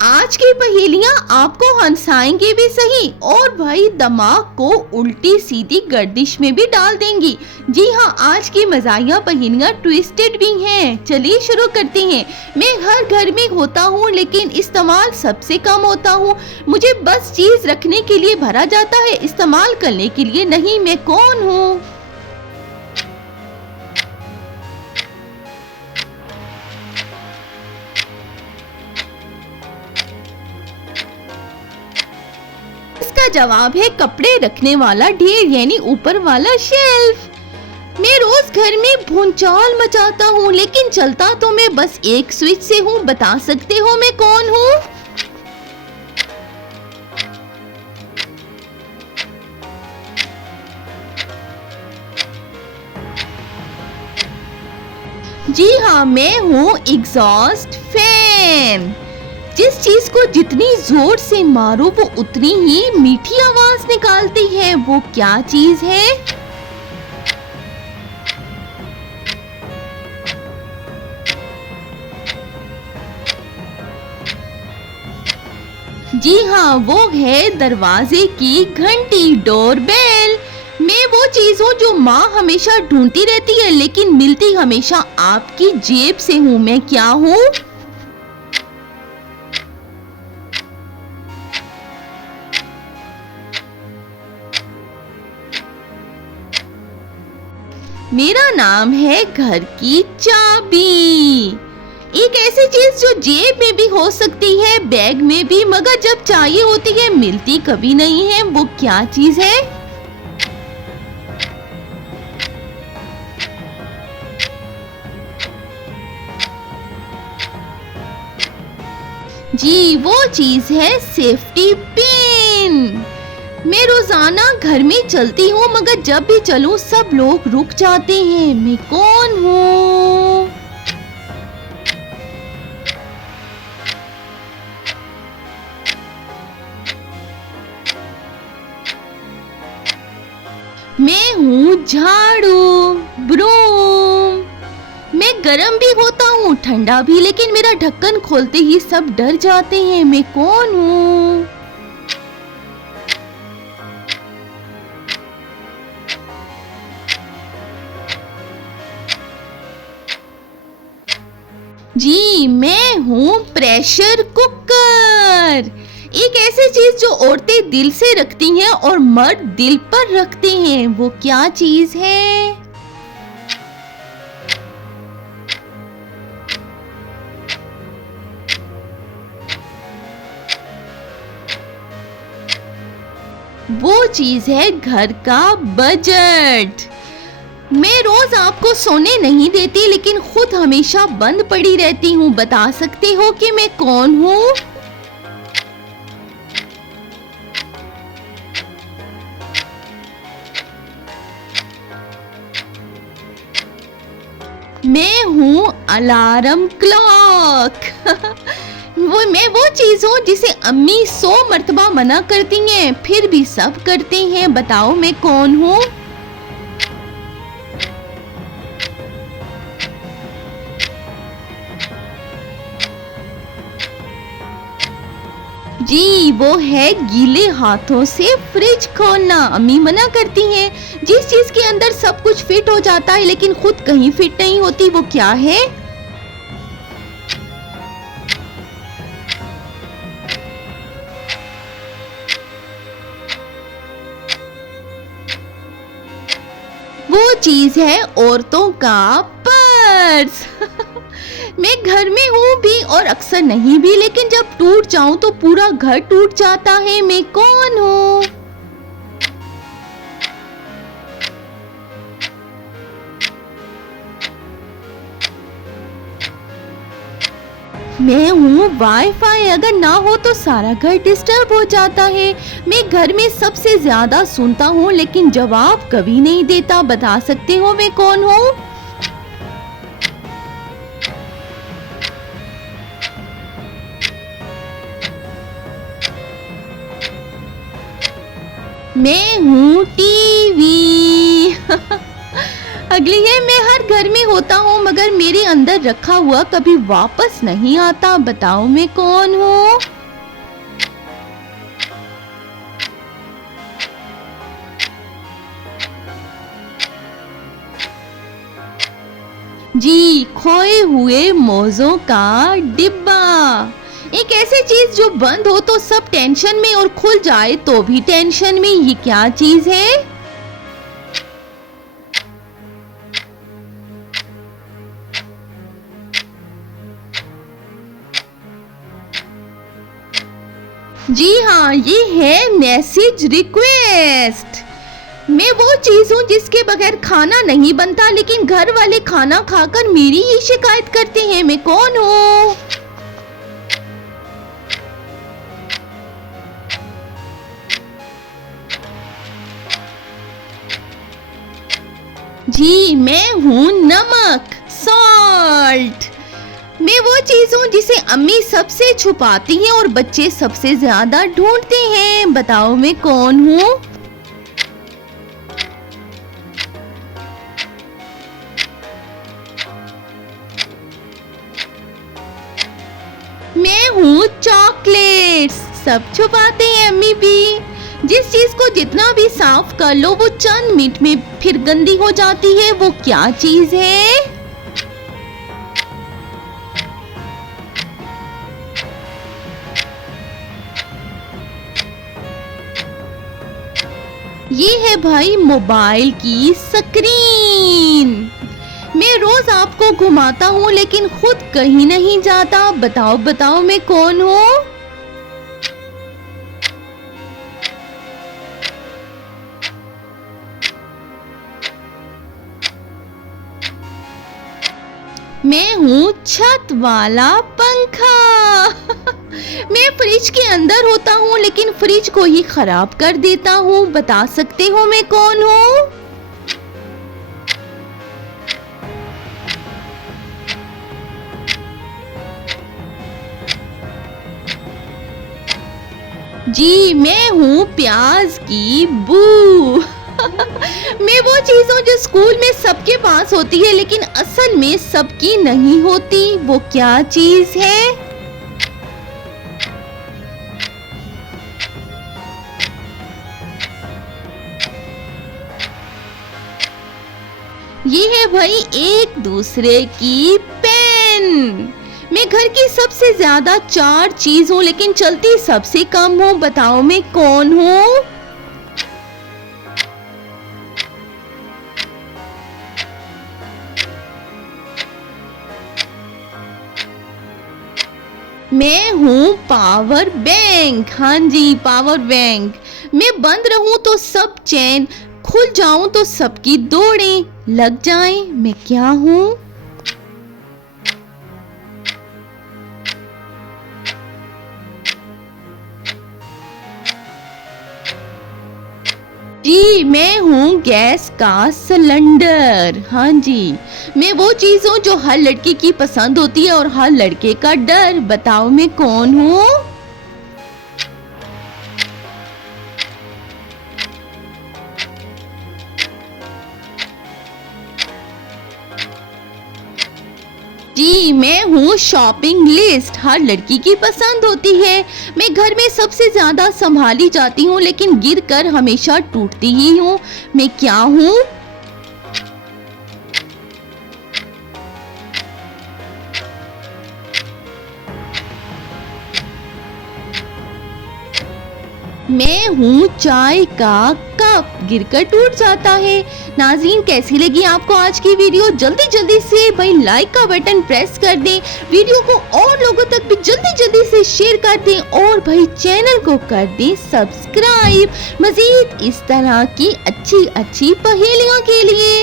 आज की पहेलियां आपको हंसाएंगे भी सही और भाई दिमाग को उल्टी सीधी गर्दिश में भी डाल देंगी। जी हाँ, आज की मज़ाहिया पहेलियां ट्विस्टेड भी हैं। चलिए शुरू करते हैं। मैं हर घर में होता हूँ लेकिन इस्तेमाल सबसे कम होता हूँ। मुझे बस चीज रखने के लिए भरा जाता है, इस्तेमाल करने के लिए नहीं। मैं कौन हूँ? इसका जवाब है कपड़े रखने वाला ढेर, यानी ऊपर वाला शेल्फ। मैं रोज घर में भूचाल मचाता हूँ लेकिन चलता तो मैं बस एक स्विच से हूँ। बता सकते हो मैं कौन हूँ? जी हाँ, मैं हूँ एग्जॉस्ट फैन। जिस चीज को जितनी जोर से मारो वो उतनी ही मीठी आवाज निकालती है। वो क्या चीज है? जी हाँ, वो है दरवाजे की घंटी, डोरबेल। मैं वो चीज हूँ जो माँ हमेशा ढूंढती रहती है लेकिन मिलती हमेशा आपकी जेब से हूँ। मैं क्या हूँ? मेरा नाम है घर की चाबी। एक ऐसी चीज जो जेब में भी हो सकती है, बैग में भी, मगर जब चाहिए होती है मिलती कभी नहीं है। वो क्या चीज है? जी, वो चीज है सेफ्टी पिन। मैं रोजाना घर में चलती हूँ मगर जब भी चलूँ सब लोग रुक जाते हैं। मैं कौन हूँ? मैं हूँ झाड़ू, ब्रूम। मैं गरम भी होता हूँ, ठंडा भी, लेकिन मेरा ढक्कन खोलते ही सब डर जाते हैं। मैं कौन हूँ? जी, मैं हूँ प्रेशर कुकर। एक ऐसी चीज जो औरतें दिल से रखती हैं और मर्द दिल पर रखते हैं। वो क्या चीज है? वो चीज है घर का बजट। मैं रोज आपको सोने नहीं देती लेकिन खुद हमेशा बंद पड़ी रहती हूँ। बता सकते हो कि मैं कौन हूँ? मैं हूँ अलार्म क्लॉक। मैं वो चीज हूँ जिसे अम्मी 100 मर्तबा मना करती हैं फिर भी सब करते हैं। बताओ मैं कौन हूँ? जी, वो है गीले हाथों से फ्रिज खोलना। अम्मी मना करती हैं। जिस चीज के अंदर सब कुछ फिट हो जाता है लेकिन खुद कहीं फिट नहीं होती। वो क्या है? वो चीज है औरतों का पर्स। मैं घर में हूँ भी और अक्सर नहीं भी, लेकिन जब टूट जाऊं तो पूरा घर टूट जाता है। मैं कौन हूँ? मैं हूँ वाईफाई। अगर ना हो तो सारा घर डिस्टर्ब हो जाता है। मैं घर में सबसे ज्यादा सुनता हूँ लेकिन जवाब कभी नहीं देता। बता सकते हो मैं कौन हूँ? मैं हूँ टीवी। अगली है, मैं हर घर में होता हूँ मगर मेरे अंदर रखा हुआ कभी वापस नहीं आता, बताओ मैं कौन हूँ? जी, खोए हुए मौजों का डिब्बा। एक ऐसी चीज जो बंद हो तो सब टेंशन में और खुल जाए तो भी टेंशन में, ये क्या चीज है? जी हाँ, ये है मैसेज रिक्वेस्ट। मैं वो चीज हूँ जिसके बगैर खाना नहीं बनता लेकिन घर वाले खाना खाकर मेरी ही शिकायत करते हैं, मैं कौन हूँ? जी, मैं हूँ नमक, सॉल्ट। मैं वो चीज हूँ जिसे अम्मी सबसे छुपाती हैं और बच्चे सबसे ज्यादा ढूंढते हैं, बताओ मैं कौन हूँ? मैं हूँ चॉकलेट्स, सब छुपाते हैं अम्मी भी। जिस चीज को जितना भी साफ कर लो वो चंद मिनट में फिर गंदी हो जाती है, वो क्या चीज है? ये है भाई मोबाइल की स्क्रीन। मैं रोज आपको घुमाता हूँ लेकिन खुद कहीं नहीं जाता, बताओ बताओ मैं कौन हूँ? मैं हूँ छत वाला पंखा। मैं फ्रिज के अंदर होता हूँ लेकिन फ्रिज को ही खराब कर देता हूँ, बता सकते हो मैं कौन हूँ? जी, मैं हूँ प्याज की बू। मैं वो चीज हूँ जो स्कूल में सबके पास होती है लेकिन असल में सबकी नहीं होती, वो क्या चीज है? ये है भाई एक दूसरे की पेन। मैं घर की सबसे ज्यादा 4 चीज हूँ लेकिन चलती सबसे कम हूँ, बताओ मैं कौन हूँ? मैं हूँ पावर बैंक। हाँ जी, पावर बैंक। मैं बंद रहूं तो सब चैन, खुल जाऊं तो सबकी दौड़ें लग जाएं, मैं क्या हूँ? जी, मैं हूँ गैस का सिलेंडर। हाँ जी, मैं वो चीज हूँ जो हर लड़की की पसंद होती है और हर लड़के का डर, बताओ मैं कौन हूँ? जी, मैं हूँ शॉपिंग लिस्ट, हर लड़की की पसंद होती है। मैं घर में सबसे ज्यादा संभाली जाती हूँ लेकिन गिरकर हमेशा टूटती ही हूँ, मैं क्या हूँ? मैं हूँ चाय का कप, गिरकर टूट जाता है। नाज़रीन, कैसी लगी आपको आज की वीडियो? जल्दी जल्दी से भाई लाइक का बटन प्रेस कर दें, वीडियो को और लोगों तक भी जल्दी जल्दी से शेयर कर दें और भाई चैनल को कर दें सब्सक्राइब मजीद इस तरह की अच्छी अच्छी पहेलियों के लिए।